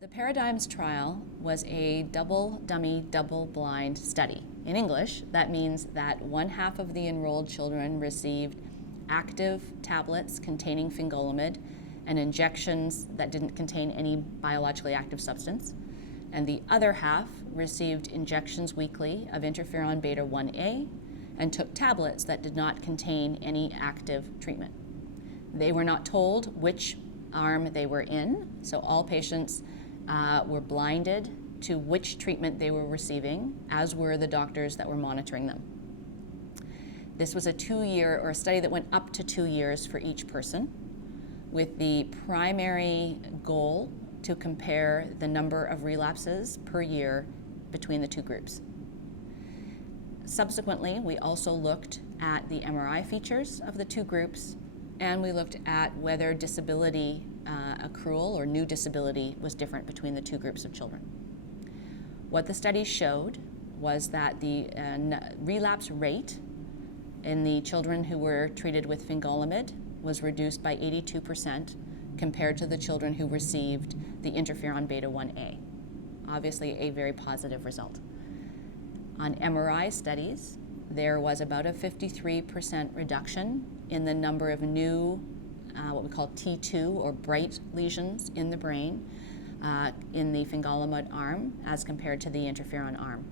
The Paradigms trial was a double-dummy, double-blind study. In English, that means that one half of the enrolled children received active tablets containing fingolimod and injections that didn't contain any biologically active substance, and the other half received injections weekly of interferon beta 1A and took tablets that did not contain any active treatment. They were not told which arm they were in, so all patients were blinded to which treatment they were receiving, as were the doctors that were monitoring them. This was a study that went up to 2 years for each person, with the primary goal to compare the number of relapses per year between the two groups. Subsequently, we also looked at the MRI features of the two groups, and we looked at whether disability accrual or new disability was different between the two groups of children. What the study showed was that the relapse rate in the children who were treated with fingolimod was reduced by 82% compared to the children who received the interferon beta 1A. Obviously a very positive result. On MRI studies, there was about a 53% reduction in the number of new what we call T2 or bright lesions in the brain in the fingolimod arm as compared to the interferon arm.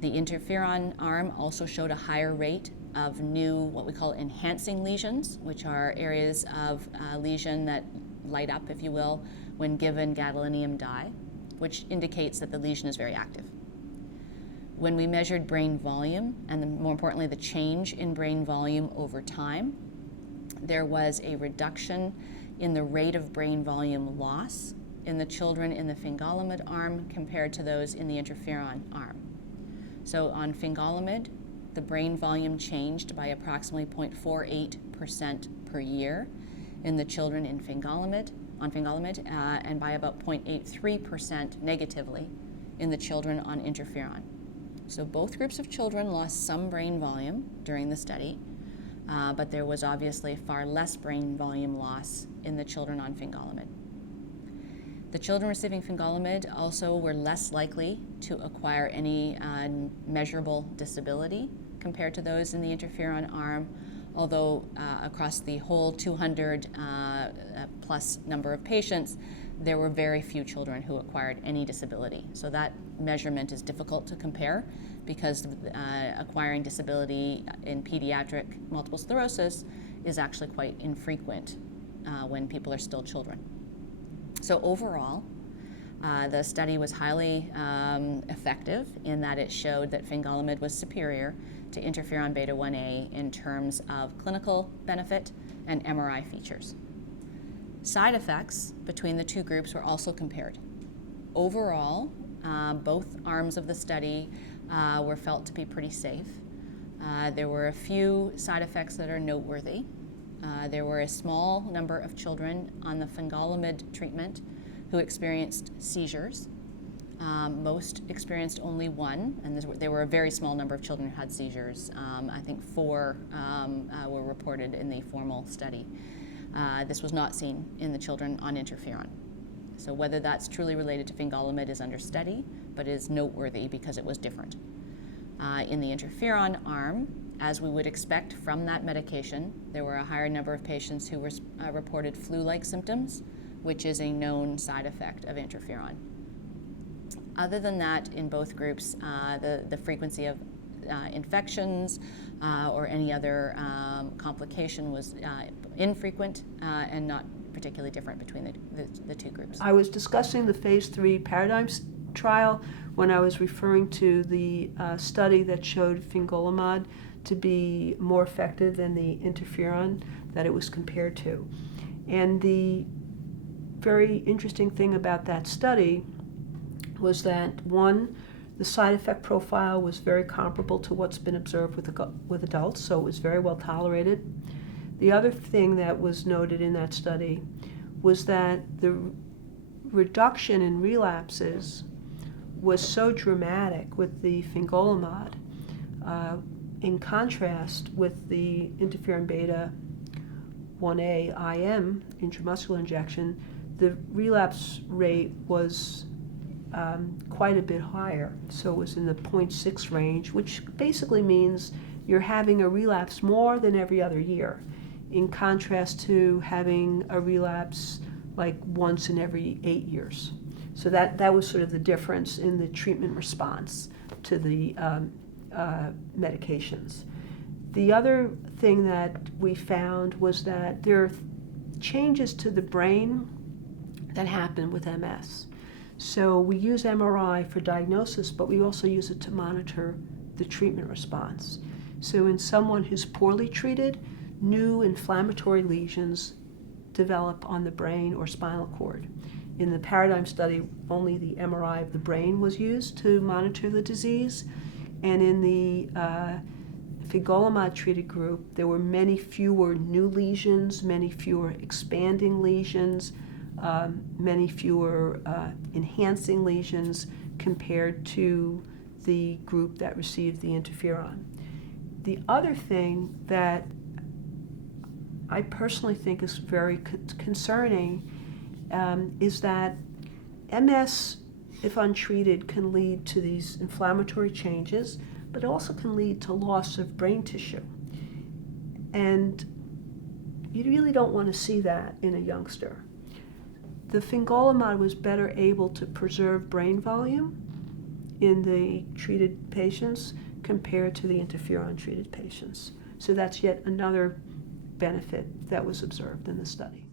The interferon arm also showed a higher rate of new what we call enhancing lesions, which are areas of lesion that light up, if you will, when given gadolinium dye, which indicates that the lesion is very active. When we measured brain volume, and more importantly, the change in brain volume over time, there was a reduction in the rate of brain volume loss in the children in the fingolimod arm compared to those in the interferon arm. So on fingolimod, the brain volume changed by approximately 0.48% per year in the children in fingolimod, and by about 0.83% negatively in the children on interferon. So both groups of children lost some brain volume during the study, but there was obviously far less brain volume loss in the children on fingolimod. The children receiving fingolimod also were less likely to acquire any measurable disability compared to those in the interferon arm, although across the whole 200 plus number of patients, there were very few children who acquired any disability. So that measurement is difficult to compare because acquiring disability in pediatric multiple sclerosis is actually quite infrequent when people are still children. So overall, the study was highly effective in that it showed that fingolimod was superior to interferon beta 1A in terms of clinical benefit and MRI features. Side effects between the two groups were also compared. Overall, both arms of the study were felt to be pretty safe. There were a few side effects that are noteworthy. There were a small number of children on the fingolimod treatment who experienced seizures. Most experienced only one, and there were a very small number of children who had seizures. I think 4 were reported in the formal study. This was not seen in the children on interferon. So whether that's truly related to fingolimod is under study, but is noteworthy because it was different. In the interferon arm, as we would expect from that medication, there were a higher number of patients who reported flu-like symptoms, which is a known side effect of interferon. Other than that, in both groups, the frequency of infections or any other complication was infrequent and not particularly different between the two groups. I was discussing the phase 3 Paradigms trial when I was referring to the study that showed fingolimod to be more effective than the interferon that it was compared to. And the very interesting thing about that study was that, one, the side effect profile was very comparable to what's been observed with adults, so it was very well tolerated. The other thing that was noted in that study was that the reduction in relapses was so dramatic with the fingolimod, in contrast with the interferon beta 1A IM intramuscular injection, the relapse rate was quite a bit higher. So it was in the 0.6 range, which basically means you're having a relapse more than every other year, in contrast to having a relapse like once in every 8 years. So that was sort of the difference in the treatment response to the medications. The other thing that we found was that there are changes to the brain that happen with MS. So we use MRI for diagnosis, but we also use it to monitor the treatment response. So in someone who's poorly treated, new inflammatory lesions develop on the brain or spinal cord. In the Paradigm study, only the MRI of the brain was used to monitor the disease. And in the fingolimod treated group, there were many fewer new lesions, many fewer expanding lesions, many fewer enhancing lesions compared to the group that received the interferon. The other thing that I personally think is very concerning is that MS, if untreated, can lead to these inflammatory changes, but also can lead to loss of brain tissue. And you really don't want to see that in a youngster. The fingolimod was better able to preserve brain volume in the treated patients compared to the interferon-treated patients. So that's yet another benefit that was observed in the study.